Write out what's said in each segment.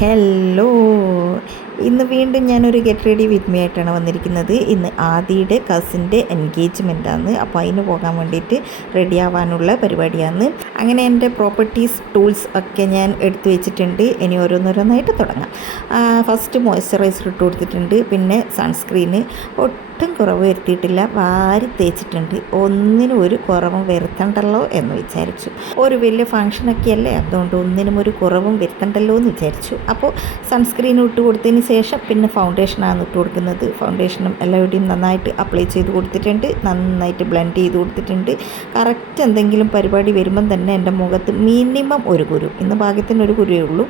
Hello, ഇന്ന് വീണ്ടും ഞാനൊരു ഗെറ്റ് റെഡി വിത്ത് മീ ആയിട്ടാണ് വന്നിരിക്കുന്നത്. ഇന്ന് ആദിയുടെ കസിൻ്റെ എൻഗേജ്മെൻറ്റാണ്. അപ്പോൾ അതിന് പോകാൻ വേണ്ടിയിട്ട് റെഡി ആവാനുള്ള പരിപാടിയാണ്. അങ്ങനെ എൻ്റെ പ്രോപ്പർട്ടീസ് ടൂൾസ് ഒക്കെ ഞാൻ എടുത്തു വെച്ചിട്ടുണ്ട്. ഇനി ഓരോന്നോരോന്നായിട്ട് തുടങ്ങാം. ഫസ്റ്റ് മോയ്സ്ചറൈസർ ഇട്ട് കൊടുത്തിട്ടുണ്ട്. പിന്നെ സൺസ്ക്രീന് ഒട്ടും കുറവ് വരുത്തിയിട്ടില്ല, വാരി തേച്ചിട്ടുണ്ട്. ഒന്നിനും ഒരു കുറവും വരുത്തണ്ടല്ലോ എന്ന് വിചാരിച്ചു. ഒരു വലിയ ഫങ്ഷനൊക്കെ അല്ലേ, അതുകൊണ്ട് ഒന്നിനും ഒരു കുറവും വരുത്തണ്ടല്ലോ എന്ന് വിചാരിച്ചു. അപ്പോൾ സൺസ്ക്രീൻ ഇട്ട് കൊടുത്തതിന് ശേഷം പിന്നെ ഫൗണ്ടേഷനാണ് ഇട്ട് കൊടുക്കുന്നത്. ഫൗണ്ടേഷനും എല്ലാവരുടെയും നന്നായിട്ട് അപ്ലൈ ചെയ്ത് കൊടുത്തിട്ടുണ്ട്, നന്നായിട്ട് ബ്ലെൻഡ് ചെയ്ത് കൊടുത്തിട്ടുണ്ട്. കറക്റ്റ് എന്തെങ്കിലും പരിപാടി വരുമ്പം തന്നെ എൻ്റെ മുഖത്ത് മിനിമം ഒരു കുരു, ഇന്ന് ഭാഗ്യത്തിന് ഒരു കുരുവേ ഉള്ളൂ.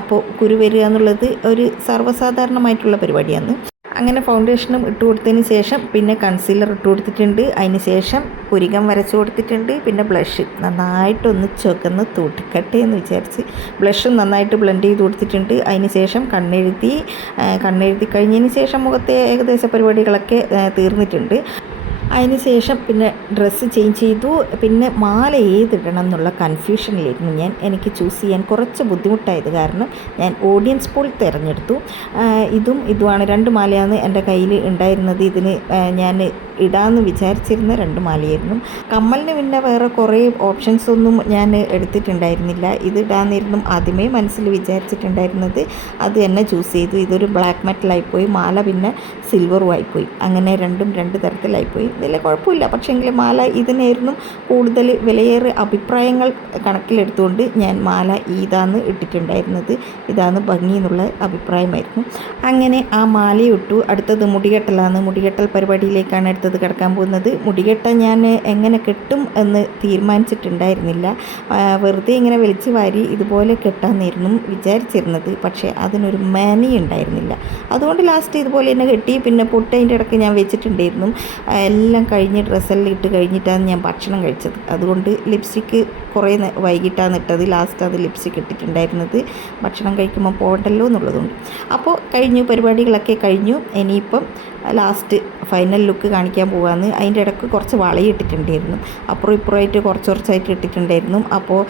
അപ്പോൾ കുരു വരിക എന്നുള്ളത് ഒരു സർവ്വസാധാരണമായിട്ടുള്ള പരിപാടിയാണ്. അങ്ങനെ ഫൗണ്ടേഷനും ഇട്ട് കൊടുത്തതിന് ശേഷം പിന്നെ കൺസീലർ ഇട്ട് കൊടുത്തിട്ടുണ്ട്. അതിന് ശേഷം പുരികം വരച്ച് കൊടുത്തിട്ടുണ്ട്. പിന്നെ ബ്ലഷ് നന്നായിട്ടൊന്ന് ചുവന്ന് തൂട്ടിക്കട്ടെ എന്ന് വിചാരിച്ച് ബ്ലഷും നന്നായിട്ട് ബ്ലെൻഡ് ചെയ്ത് കൊടുത്തിട്ടുണ്ട്. അതിന് ശേഷം കണ്ണെഴുതി കഴിഞ്ഞതിന് ശേഷം മുഖത്തെ ഏകദേശ പരിപാടികളൊക്കെ തീർന്നിട്ടുണ്ട്. അതിന് ശേഷം പിന്നെ ഡ്രസ്സ് ചേഞ്ച് ചെയ്തു. പിന്നെ മാല ഏതിടണം എന്നുള്ള കൺഫ്യൂഷനിലായിരുന്നു ഞാൻ. എനിക്ക് ചൂസ് ചെയ്യാൻ കുറച്ച് ബുദ്ധിമുട്ടായത് കാരണം ഞാൻ ഓഡിയൻസ് പോൾ തിരഞ്ഞെടുത്തു. ഇതുമാണ് 2 മാലയാണ് എൻ്റെ കയ്യിൽ ഉണ്ടായിരുന്നത്. ഇതിന് ഞാൻ ഇടാമെന്ന് വിചാരിച്ചിരുന്ന 2 മാലയായിരുന്നു. കമ്മലിന് പിന്നെ വേറെ കുറേ ഓപ്ഷൻസ് ഒന്നും ഞാൻ എടുത്തിട്ടുണ്ടായിരുന്നില്ല. ഇത് ഇടാമെന്നായിരുന്നു ആദ്യമേ മനസ്സിൽ വിചാരിച്ചിട്ടുണ്ടായിരുന്നത്. അത് തന്നെ ചൂസ് ചെയ്തു. ഇതൊരു ബ്ലാക്ക് മെറ്റലായിപ്പോയി, മാല പിന്നെ സിൽവറും ആയിപ്പോയി. അങ്ങനെ രണ്ടും 2 തരത്തിലായിപ്പോയി. വലിയ കുഴപ്പമില്ല, പക്ഷേങ്കിൽ മാല ഇതിനായിരുന്നു കൂടുതൽ വിലയേറെ അഭിപ്രായങ്ങൾ കണക്കിലെടുത്തുകൊണ്ട് ഞാൻ മാല ഇതാണ് ഇട്ടിട്ടുണ്ടായിരുന്നത്. ഇതാണ് ഭംഗി എന്നുള്ള അഭിപ്രായമായിരുന്നു. അങ്ങനെ ആ മാലയിട്ടു. അടുത്തത് മുടികെട്ടലാണ്. മുടികെട്ടൽ പരിപാടിയിലേക്കാണ് അടുത്തത് കിടക്കാൻ പോകുന്നത്. മുടികെട്ട ഞാൻ എങ്ങനെ കെട്ടും എന്ന് തീരുമാനിച്ചിട്ടുണ്ടായിരുന്നില്ല. വെറുതെ ഇങ്ങനെ വലിച്ചു വാരി ഇതുപോലെ കെട്ടാമെന്നായിരുന്നു വിചാരിച്ചിരുന്നത്. പക്ഷേ അതിനൊരു മനി ഉണ്ടായിരുന്നില്ല. അതുകൊണ്ട് ലാസ്റ്റ് ഇതുപോലെ തന്നെ കെട്ടി. പിന്നെ പൊട്ട് അതിൻ്റെ ഇടയ്ക്ക് ഞാൻ വെച്ചിട്ടുണ്ടായിരുന്നു. എല്ലാം കഴിഞ്ഞ് ഡ്രസ്സെല്ലാം ഇട്ട് കഴിഞ്ഞിട്ടാണ് ഞാൻ ഭക്ഷണം കഴിച്ചത്. അതുകൊണ്ട് ലിപ്സ്റ്റിക്ക് കുറേ വൈകിട്ടാണ് ഇട്ടത്. ലാസ്റ്റ് അത് ലിപ്സ്റ്റിക്ക് ഇട്ടിട്ടുണ്ടായിരുന്നത് ഭക്ഷണം കഴിക്കുമ്പോൾ പോകണ്ടല്ലോ എന്നുള്ളതുകൊണ്ട്. അപ്പോൾ പരിപാടികളൊക്കെ കഴിഞ്ഞു. ഇനിയിപ്പം ലാസ്റ്റ് ഫൈനൽ ലുക്ക് കാണിക്കാൻ പോകാമെന്ന്. അതിൻ്റെ ഇടയ്ക്ക് കുറച്ച് വളയിട്ടിട്ടുണ്ടായിരുന്നു. അപ്പുറം ഇപ്പുറമായിട്ട് കുറച്ചായിട്ട് ഇട്ടിട്ടുണ്ടായിരുന്നു. അപ്പോൾ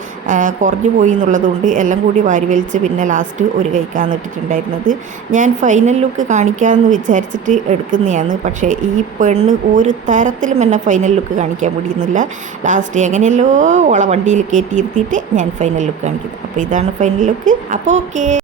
കുറഞ്ഞു പോയി എന്നുള്ളതുകൊണ്ട് എല്ലാം കൂടി വാരി വലിച്ച് പിന്നെ ലാസ്റ്റ് ഒരു കൈക്കാണ് ഇട്ടിട്ടുണ്ടായിരുന്നത്. ഞാൻ ഫൈനൽ ലുക്ക് കാണിക്കാമെന്ന് വിചാരിച്ചിട്ട് എടുക്കുന്നതാണ്. പക്ഷേ ഈ പെണ്ണ് ഒരു തരത്തിലും എന്നെ ഫൈനൽ ലുക്ക് കാണിക്കാൻ മുടിയുന്നില്ല. ലാസ്റ്റ് എങ്ങനെയല്ലോ ഓളെ വണ്ടിയിൽ കയറ്റി ഇരുത്തിയിട്ട് ഞാൻ ഫൈനൽ ലുക്ക് കാണിക്കുന്നത്. അപ്പോൾ ഇതാണ് ഫൈനൽ ലുക്ക്. അപ്പോൾ ഓക്കെ.